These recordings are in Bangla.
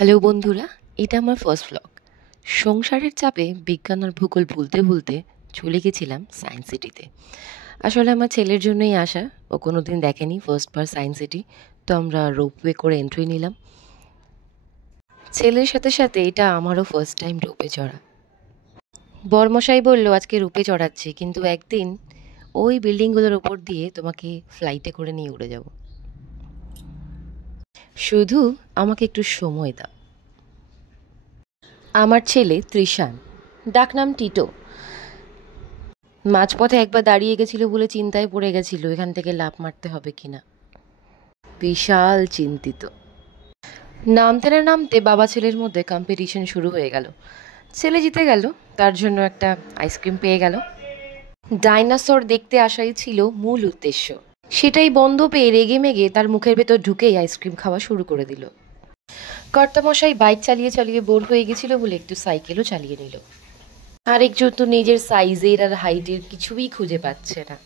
হ্যালো বন্ধুরা, এটা আমার ফার্স্ট ভ্লগ। সংসারের চাপে বিজ্ঞান আর ভূগোল ভুলতে ভুলতে চলে গেছিলাম সায়েন্স সিটিতে। আসলে আমার ছেলের জন্যই আসা, ও কোনো দিন দেখেনি ফার্স্ট বার সায়েন্স সিটি। তো আমরা রোপওয়ে করে এন্ট্রি নিলাম। ছেলের সাথে সাথে এটা আমারও ফার্স্ট টাইম রোপে চড়া। বরমশাই বলল আজকে রোপে চড়াচ্ছি, কিন্তু একদিন ওই বিল্ডিংগুলোর ওপর দিয়ে তোমাকে ফ্লাইটে করে নিয়ে উড়ে যাব। শুধু আমাকে একটু সময় দাও। আমার ছেলে ত্রিশান, ডাকনাম টিটো, মাঝপথে একবার দাঁড়িয়ে গেছিল বলে চিন্তায় পড়ে গেছিল এখান থেকে লাফ মারতে হবে কিনা। বিশাল চিন্তিত। নামতে না নামতে বাবা ছেলের মধ্যে কম্পিটিশন শুরু হয়ে গেল। ছেলে জিতে গেল, তার জন্য একটা আইসক্রিম পেয়ে গেল। ডাইনোসর দেখতে আসাই ছিল মূল উদ্দেশ্য, সেটাই বন্ধ পেয়ে রেগে মেগে তার মুখের ভেতর ঢুকেই আইসক্রিম খাওয়া শুরু করে দিল। কর্তামশাই বাইক চালিয়ে চালিয়ে বোর হয়ে গেছিল বলে একটু সাইকেলও চালিয়ে নিল। আরেকজন তো নিজের সাইজের আর হাইটের কিছুই খুঁজে পাচ্ছে না।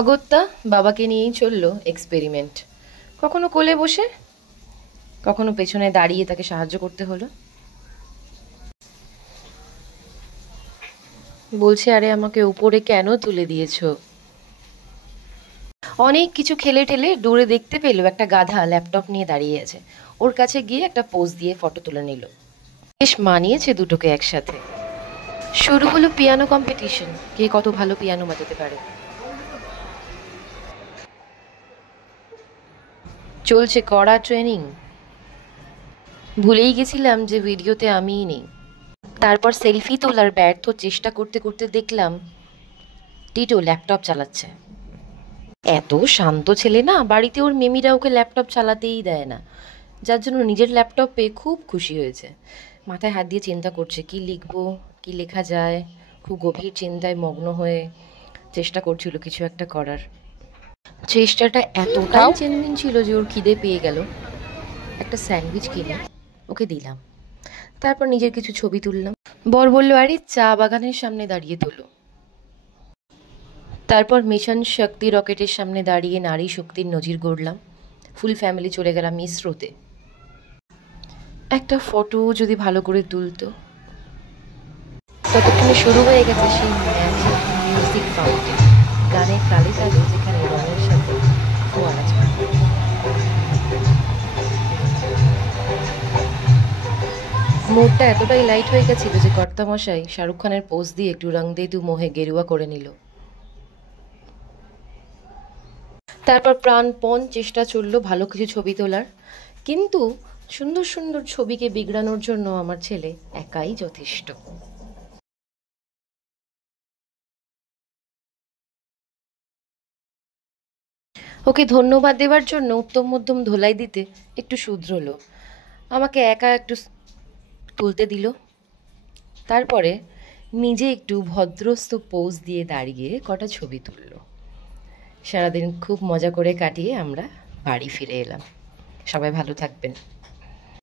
অগত্যা বাবাকে নিয়েই চলল এক্সপেরিমেন্ট। কখনো কোলে বসে, কখনো পেছনে দাঁড়িয়ে তাকে সাহায্য করতে হলো। বলছে, আরে আমাকে উপরে কেন তুলে দিয়েছো? অনেক কিছু খেলে টেলে দূরে দেখতে পেল একটা গাধা ল্যাপটপ নিয়ে দাঁড়িয়ে আছে। ওর কাছে গিয়ে একটা পোজ দিয়ে ফটো তুলে নিল। বেশ মানিয়েছে দুটোকে একসাথে। শুরু হলো পিয়ানো কম্পিটিশন, কে কত ভালো পিয়ানো বাজাতে পারে। চলছে কড়া ট্রেনিং। ভুলেই গেছিলাম যে ভিডিওতে আমিই নেই। তারপর সেলফি তোলার ব্যর্থ চেষ্টা করতে করতে দেখলাম টিটো ল্যাপটপ চালাচ্ছে। এত শান্ত ছেলে না, বাড়িতে ওর মেমিরা ওকে ল্যাপটপ চালাতেই দেয় না, যার জন্য নিজের ল্যাপটপ পেয়ে খুব খুশি হয়েছে। মাথায় হাত দিয়ে চিন্তা করছে কি লিখবো, কি লেখা যায়। খুব গভীর চিন্তায় মগ্ন হয়ে চেষ্টা করছিল কিছু একটা করার। চেষ্টাটা এতটাই জেনুইন ছিল যে ওর খিদে পেয়ে গেল। একটা স্যান্ডউইচ কিনে ওকে দিলাম। তারপর নিজের কিছু ছবি তুললাম। বর বলল, আরে চা বাগানের সামনে দাঁড়িয়ে তোলো। তারপর মিশন শক্তি রকেটের সামনে দাঁড়িয়ে নারী শক্তির নজির গড়লাম। ফুল ফ্যামিলি চলে গেলাম ইসরোতে। একটা ফটো যদি ভালো করে তুলতো। ততক্ষণে শুরু হয়ে গেছে সেই ম্যাজিক মিউজিক ফাউন্টেন, গানের তালে তালে যেখানে রঙের সাথে ফোয়ারা ছাড়ে। মুডটা এতটাই লাইট হয়ে গেছিল যে কর্তামশাই শাহরুখ খানের পোজ দিয়ে একটু রং দে তু মোহে গেরুয়া করে নিল। তারপর প্রাণপণ চেষ্টা চললো ভালো কিছু ছবি তোলার, কিন্তু সুন্দর সুন্দর ছবিকে বিগড়ানোর জন্য আমার ছেলে একাই যথেষ্ট। ওকে ধন্যবাদ দেওয়ার জন্য উত্তম মধ্যম ধোলাই দিতে একটু শুধরলো, আমাকে একা একটু তুলতে দিল। তারপরে নিজে একটু ভদ্রস্থ পোজ দিয়ে দাঁড়িয়ে কটা ছবি তুললো। সারাদিন খুব মজা করে কাটিয়ে আমরা বাড়ি ফিরে এলাম। সবাই ভালো থাকবেন।